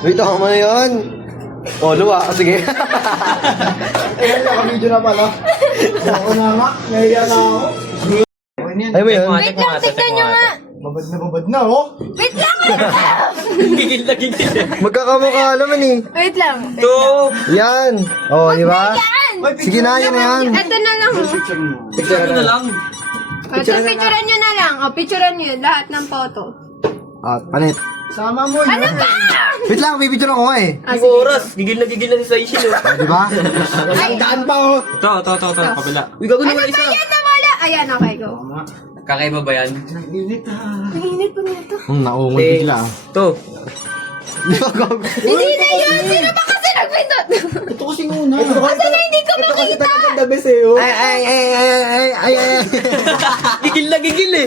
Wait, ako mo na yun. Oh, luwa. Sige. Ayun, naka-video na pala. Ako na nga. Ngayon na ako. Ay mo yun? Wait lang, tignan nyo nga. Babad na, oh. Wait lang, Gigil na gigil. Magkakamukha naman eh. wait lang. To. Yan. Oh, di ba? Yan! Sige na, yan na yan. Ito na lang. Picture na lang. Picturean nyo na lang. O, picturean nyo lahat ng photo. Ah, panit. Sama mo yun. Ano ba? Wait lang, bibidyo ako eh. Ah, Yung oras. Gigil na si Saishin. Oh, di ba? Daan pa, oh. Ito. Kabila. Uy, gago Ano naman ba isa. yan nawala? Ayan, okay, go. Kakaiba ba yan? Ang init po nito. Naungol bigla. To. Hindi na yun! Sino ba kasi nagpindot? Ito kasi una. Asa na hindi ko makita? The best eh, oh. Ay. Gigil na gigil eh.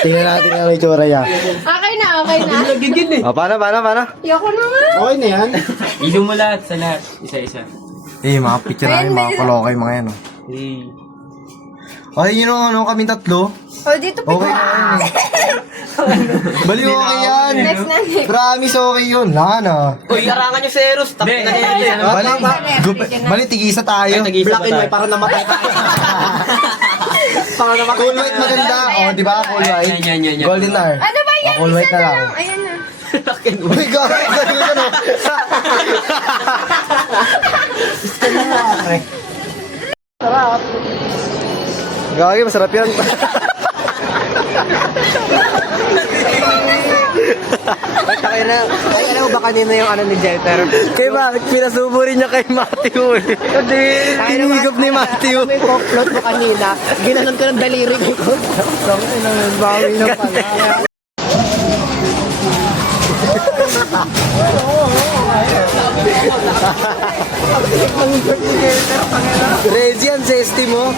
Tingnan natin ang itsura niya. Okay na, okay na. Gigil eh. Oh, paano? Yoko na nga. Okay na yan. Ilong mo lahat sa lahat. Isa-isa. Eh, mga picture namin, mga kolokay, mga yan, oh. Hey. Ay, yun ang kaming tatlo. O, dito pa. Okay na yan, eh. Baliw, okay yan. Next na, next. Promise, okay yun. Lana. Uy, karangan nyo si Eros. Tapos na yan. Bali, tigisa tayo. Black and white, para namatay tayo. Para namatay Cool white maganda. Oh, di ba? Cool white. Yan. Golden hour. Ano ba yan? Cool white Isa na na lang. lang. Ayan na. Oh my God, galing ka no. Gagi, masarap yan. Ay, alam mo ba kanina yung ano ni Jeter? Kaya ba, pinasubo rin niya kay Matthew eh. Hindi, pinigop ni Matthew. May pop-float mo kanina. Ginanon ko ng daliri ko. Sabi ko na, bawi na pala. Reggie, ang zesty mo.